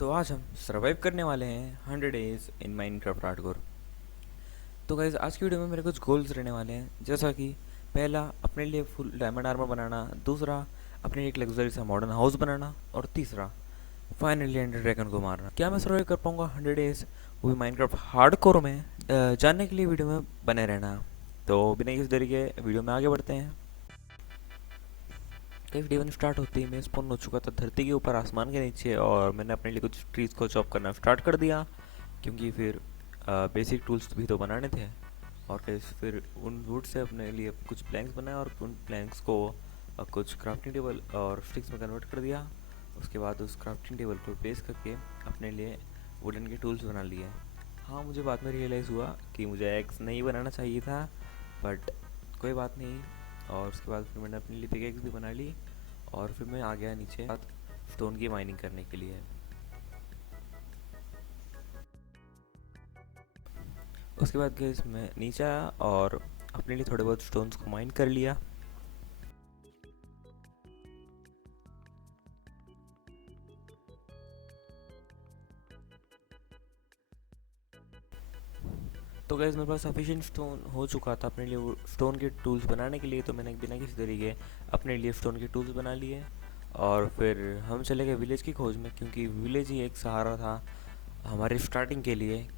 तो आज हम सरवाइव करने वाले हैं 100 डेज इन माइनक्राफ्ट हार्डकोर। तो गाइज आज की वीडियो में मेरे कुछ गोल्स रहने वाले हैं, जैसा कि पहला अपने लिए फुल डायमंड आर्मर बनाना, दूसरा अपने लिए एक लग्जरी सा मॉडर्न हाउस बनाना, और तीसरा फाइनली एंडर ड्रैगन को मारना। क्या मैं सर्वाइव कर पाऊंगा 100 डेज, वो भी माइनक्राफ्ट हार्डकोर में? जानने के लिए वीडियो में बने रहना। तो बिना किसी देरी के वीडियो में आगे बढ़ते हैं। कई डे वन स्टार्ट होते ही मैं स्पॉन हो चुका था धरती के ऊपर, आसमान के नीचे, और मैंने अपने लिए कुछ ट्रीज़ को चॉप करना स्टार्ट कर दिया, क्योंकि फिर बेसिक टूल्स भी तो बनाने थे। और कैसे फिर उन वुड से अपने लिए कुछ प्लैंक्स बनाए, और उन प्लैंक्स को कुछ क्राफ्टिंग टेबल और स्टिक्स में कन्वर्ट कर दिया। उसके बाद उस क्राफ्टिंग टेबल को प्लेस करके अपने लिए वुडन के टूल्स बना लिए। हाँ, मुझे बाद में रियलाइज़ हुआ कि मुझे एक्स नहीं बनाना चाहिए था, बट कोई बात नहीं। और उसके बाद फिर मैंने अपने लिए पिकेक्स भी बना ली, और फिर मैं आ गया नीचे स्टोन की माइनिंग करने के लिए। उसके बाद गैस मैं नीचे आया और अपने लिए थोड़े बहुत स्टोन्स को माइन कर लिया। तो गैस मेरे पास सफिशिएंट स्टोन हो चुका था अपने लिए वो स्टोन के टूल्स बनाने के लिए, तो मैंने बिना किसी तरीके अपने लिए स्टोन के टूल्स बना लिए। और फिर हम चले गए विलेज की खोज में, क्योंकि विलेज ही एक सहारा था हमारे स्टार्टिंग के लिए।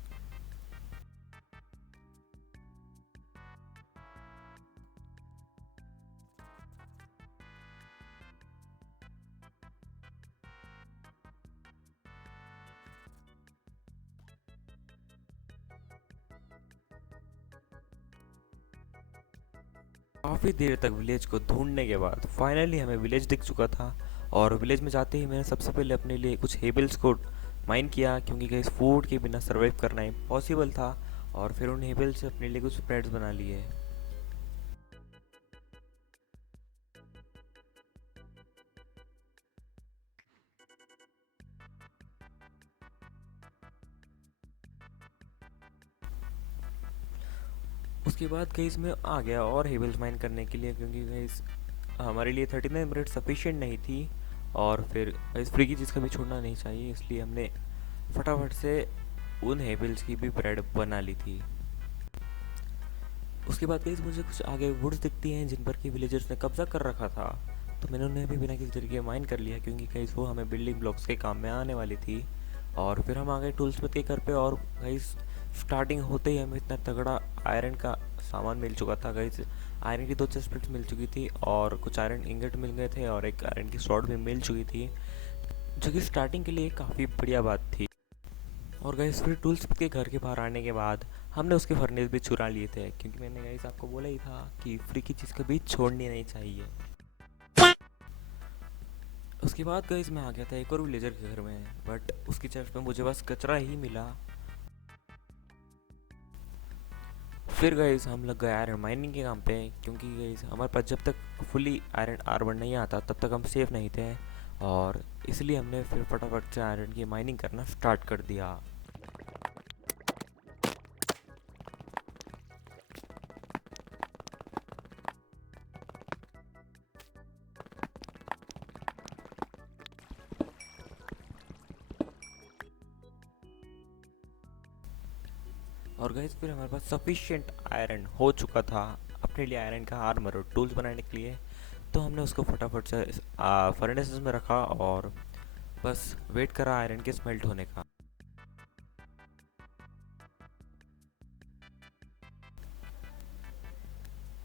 काफ़ी देर तक विलेज को ढूंढने के बाद फाइनली हमें विलेज दिख चुका था। और विलेज में जाते ही मैंने सबसे पहले अपने लिए कुछ हेबल्स को माइन किया, क्योंकि गैस फूड के बिना सर्वाइव करना इम्पॉसिबल था। और फिर उन हेबल्स से अपने लिए कुछ ब्रेड्स बना लिए। उसके बाद गैस में आ गया और हेबल्स माइन करने के लिए, क्योंकि गैस हमारे लिए 39 मिनट सफिशिएंट नहीं थी। और फिर गैस फ्री की चीज़ कभी छोड़ना नहीं चाहिए, इसलिए हमने फटाफट से उन हेबल्स की भी ब्रेड बना ली थी। उसके बाद गई मुझे कुछ आगे वुड्स दिखती हैं जिन पर कि विलेजर्स ने कब्जा कर रखा था, तो मैंने उन्हें भी बिना किसी तरीके माइन कर लिया, क्योंकि कहीं वो हमें बिल्डिंग ब्लॉक्स के काम में आने वाली थी। और फिर हम आ गए टूल्समिथ के घर पे, और गाइस स्टार्टिंग होते ही हमें इतना तगड़ा आयरन का सामान मिल चुका था। गाइस आयरन की 2 चेस्ट मिल चुकी थी, और कुछ आयरन इंगट मिल गए थे, और एक आयरन की स्वॉर्ड भी मिल चुकी थी, जो कि स्टार्टिंग के लिए काफ़ी बढ़िया बात थी। और गाइस फिर टूल्स के घर के बाहर आने के बाद हमने उसके फर्नेस भी चुरा लिए थे, क्योंकि मैंने गाइस आपको बोला ही था कि फ्री की चीज़ कभी छोड़नी नहीं चाहिए। उसके बाद गाइस मैं आ गया था एक और विलेजर के घर में, बट उसकी चेस्ट में मुझे बस कचरा ही मिला। फिर गाइस हम लग गए आयरन माइनिंग के काम पे, क्योंकि गाइस हमारे पास जब तक फुली आयरन आर्मर नहीं आता तब तक हम सेफ नहीं थे। और इसलिए हमने फिर फटाफट से आयरन की माइनिंग करना स्टार्ट कर दिया। और गाइस फिर हमारे पास सफिशिएंट आयरन हो चुका था अपने लिए आयरन का आर्मर और टूल्स बनाने के लिए, तो हमने उसको फटाफट से फर्नेसेस में रखा और बस वेट करा आयरन के स्मेल्ट होने का।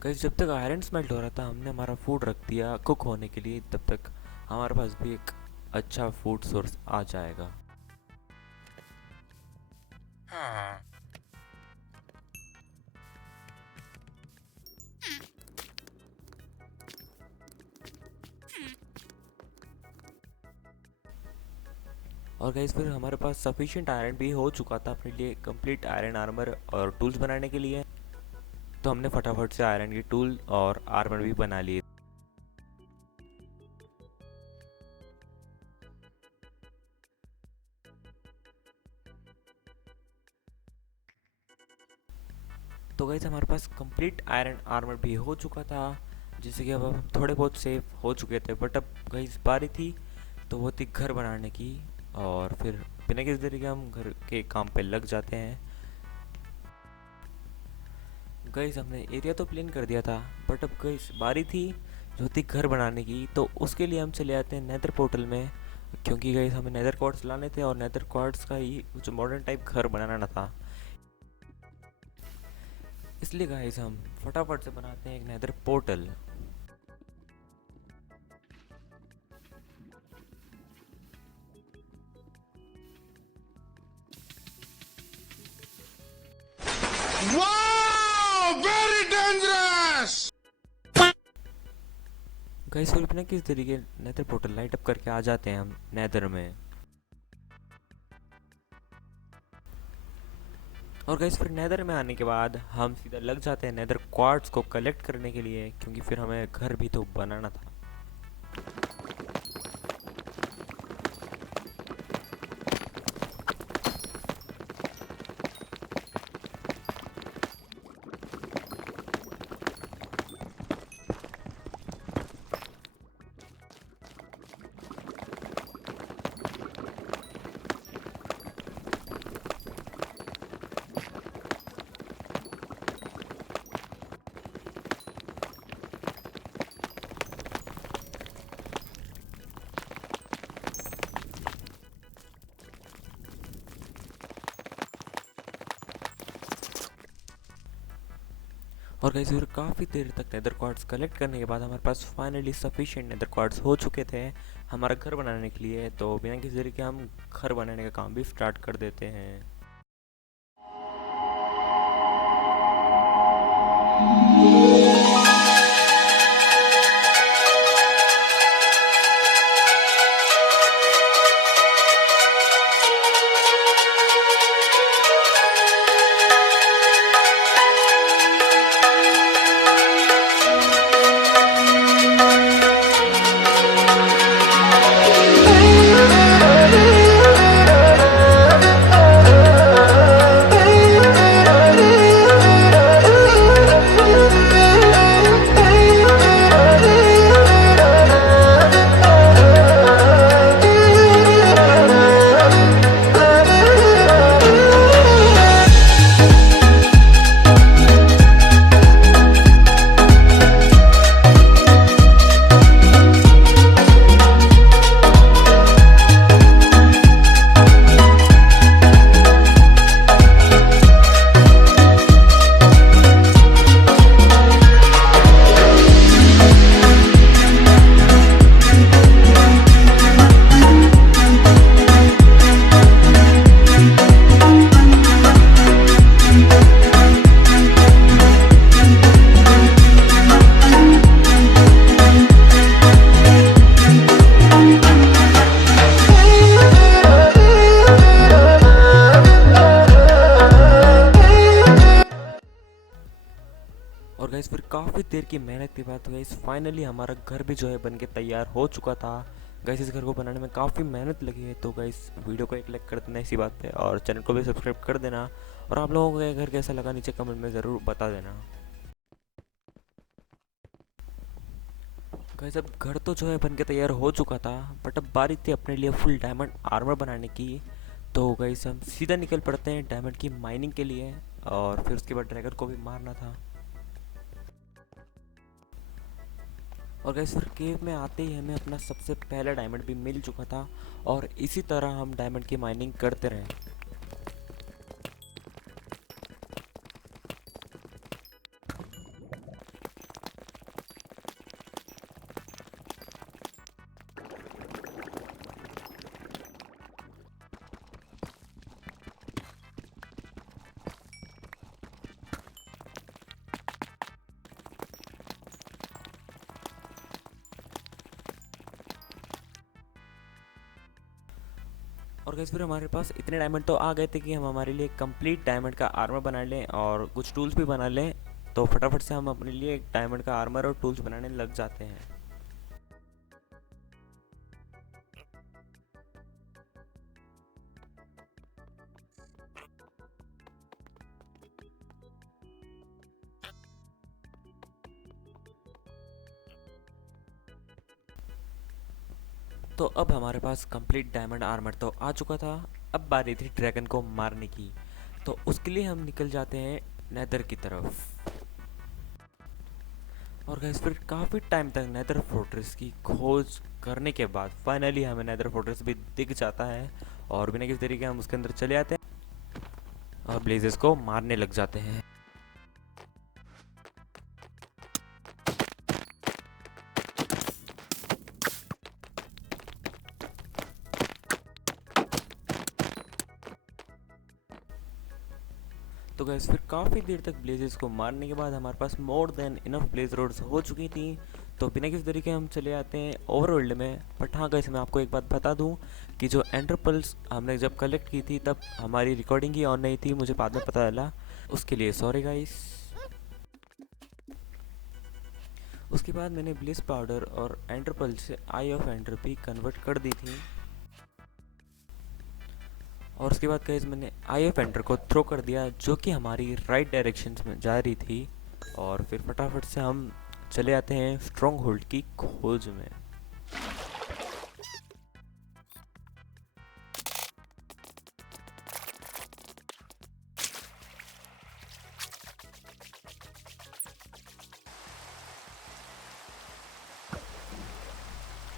गाइस जब तक आयरन स्मेल्ट हो रहा था हमने हमारा फूड रख दिया कुक होने के लिए, तब तक हमारे पास भी एक अच्छा फूड सोर्स आ जाएगा। और गाइस फिर हमारे पास सफिशिएंट आयरन भी हो चुका था अपने लिए कंप्लीट आयरन आर्मर और टूल्स बनाने के लिए, तो हमने फटाफट से आयरन की टूल और आर्मर भी बना लिए। तो गाइस हमारे पास कंप्लीट आयरन आर्मर भी हो चुका था, जिससे कि अब हम थोड़े बहुत सेफ हो चुके थे। बट अब गाइस बारी थी तो वो थी घर बनाने की, और फिर बिना किसी तरीके हम घर के काम पे लग जाते हैं। गाइस हमने एरिया तो प्लेन कर दिया था, बट अब गाइस बारी थी जो थी घर बनाने की। तो उसके लिए हम चले आते हैं नेदर पोर्टल में, क्योंकि गाइस हमें नेदर क्वार्ट्स लाने थे और नेदर क्वार्ट्स का ही कुछ मॉडर्न टाइप घर बनाना था। इसलिए गाइस हम फटाफट से बनाते हैं एक nether portal. Very dangerous. Guys फिर बिना किस तरीके नेदर पोर्टल लाइट अप करके आ जाते हैं हम नेदर में। और गाइस फिर नेदर में आने के बाद हम सीधा लग जाते हैं नेदर क्वार्ट्स को कलेक्ट करने के लिए, क्योंकि फिर हमें घर भी तो बनाना था। और गाइस फिर काफ़ी देर तक नेदर क्वार्ट्स कलेक्ट करने के बाद हमारे पास फाइनली सफिशिएंट नेदर क्वार्ट्स हो चुके थे हमारा घर बनाने के लिए। तो बिना किसी तरीके हम घर बनाने का काम भी स्टार्ट कर देते हैं। और गाइस फिर काफ़ी देर की मेहनत के बाद गाइस फाइनली हमारा घर भी जो है बन के तैयार हो चुका था। गाइस इस घर को बनाने में काफ़ी मेहनत लगी है, तो गाइस वीडियो को एक लाइक कर देना इसी बात पे, और चैनल को भी सब्सक्राइब कर देना। और आप लोगों को ये घर कैसा लगा नीचे कमेंट में ज़रूर बता देना। गाइस अब घर तो जो है बन के तैयार हो चुका था, बट अब बारी थी अपने लिए फुल डायमंड आर्मर बनाने की। तो गाइस हम सीधा निकल पड़ते हैं डायमंड की माइनिंग के लिए, और फिर उसके बाद ड्रैगन को भी मारना था। और गाइस फिर केव में आते ही हमें अपना सबसे पहला डायमंड भी मिल चुका था, और इसी तरह हम डायमंड की माइनिंग करते रहे। और गाइस फिर हमारे पास इतने डायमंड तो आ गए थे कि हम हमारे लिए कंप्लीट डायमंड का आर्मर बना लें और कुछ टूल्स भी बना लें। तो फटाफट से हम अपने लिए एक डायमंड का आर्मर और टूल्स बनाने लग जाते हैं। तो अब हमारे पास कंप्लीट डायमंड आर्मर तो आ चुका था, अब बारी थी ड्रैगन को मारने की, तो उसके लिए हम निकल जाते हैं नेदर की तरफ। और गाइस फिर काफ़ी टाइम तक नेदर फोर्ट्रेस की खोज करने के बाद फाइनली हमें नेदर फोर्ट्रेस भी दिख जाता है, और बिना किसी तरीके हम उसके अंदर चले आते हैं और ब्लेजेस को मारने लग जाते हैं। तो गैस फिर काफ़ी देर तक ब्लेजेस को मारने के बाद हमारे पास more than enough blaze rods हो चुकी थी। तो बिना किसी तरीके हम चले आते हैं ओवरवर्ल्ड में। बट हाँ गैस, मैं आपको एक बात बता दूं कि जो एंडर पल्स हमने जब कलेक्ट की थी तब हमारी रिकॉर्डिंग ही ऑन नहीं थी, मुझे बाद में पता चला, उसके लिए सॉरी गाइस। उसके बाद मैंने ब्लिस पाउडर और एंडर पल्स से आई ऑफ एंडर भी कन्वर्ट कर दी थी। और उसके बाद गाइस मैंने आई ऑफ एंडर को थ्रो कर दिया, जो कि हमारी राइट डायरेक्शन में जा रही थी। और फिर फटाफट से हम चले आते हैं स्ट्रॉन्ग होल्ड की खोज में।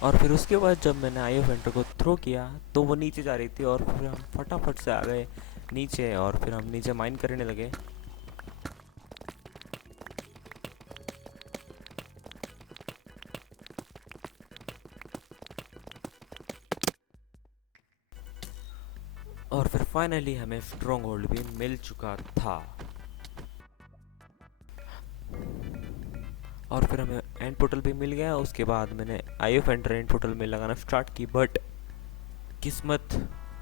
और फिर उसके बाद जब मैंने आई ऑफ एंटर को थ्रो किया तो वो नीचे जा रही थी, और फिर हम फटाफट से आ गए नीचे, और फिर हम नीचे माइन करने लगे। और फिर फाइनली हमें स्ट्रॉन्ग होल्ड भी मिल चुका था। और फिर हमें एंड पोर्टल भी मिल गया। उसके बाद मैंने आई ऑफ एंटर एंड पोर्टल में लगाना स्टार्ट की, बट किस्मत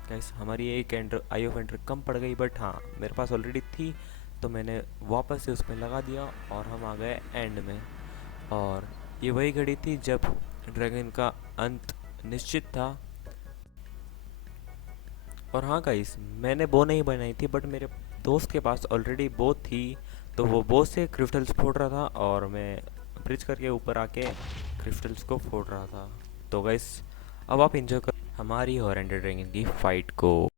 गाइस हमारी एक एंटर आई ऑफ एंटर कम पड़ गई। बट हाँ, मेरे पास ऑलरेडी थी तो मैंने वापस से उसमें लगा दिया और हम आ गए एंड में। और ये वही घड़ी थी जब ड्रैगन का अंत निश्चित था। और हाँ गाइस, मैंने बो नहीं बनाई थी, बट मेरे दोस्त के पास ऑलरेडी बो थी, तो वो बो से क्रिस्टल्स फोड़ रहा था और मैं ब्रिज करके ऊपर आके क्रिस्टल्स को फोड़ रहा था। तो गाइस अब आप इंजॉय कर हमारी और एंडर ड्रैगन की फाइट को।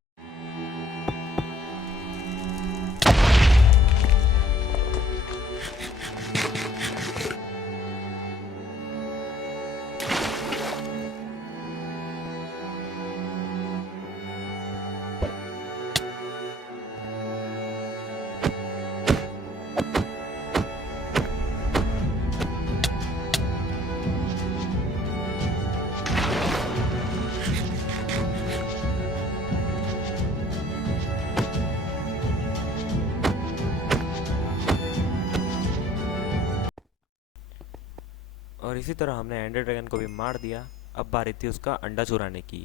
और इसी तरह हमने एंडर ड्रैगन को भी मार दिया। अब बारी थी उसका अंडा चुराने की।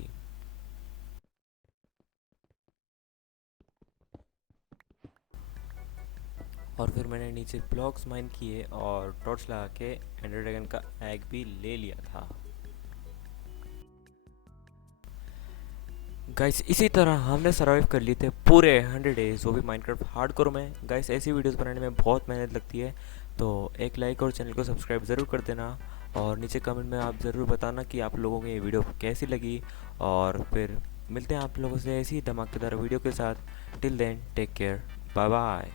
और फिर मैंने नीचे ब्लॉक्स माइन किए और टॉर्च लगा के एंडर ड्रैगन का एग भी ले लिया था। गाइस इसी तरह हमने सर्वाइव कर लिए थे पूरे 100 डेज, वो भी माइनक्राफ्ट हार्डकोर में। गाइस ऐसी वीडियोस बनाने में बहुत मेहनत लगती है, तो एक लाइक और चैनल को सब्सक्राइब ज़रूर कर देना। और नीचे कमेंट में आप ज़रूर बताना कि आप लोगों को ये वीडियो कैसी लगी। और फिर मिलते हैं आप लोगों से ऐसी धमाकेदार वीडियो के साथ। Till then take care, bye bye.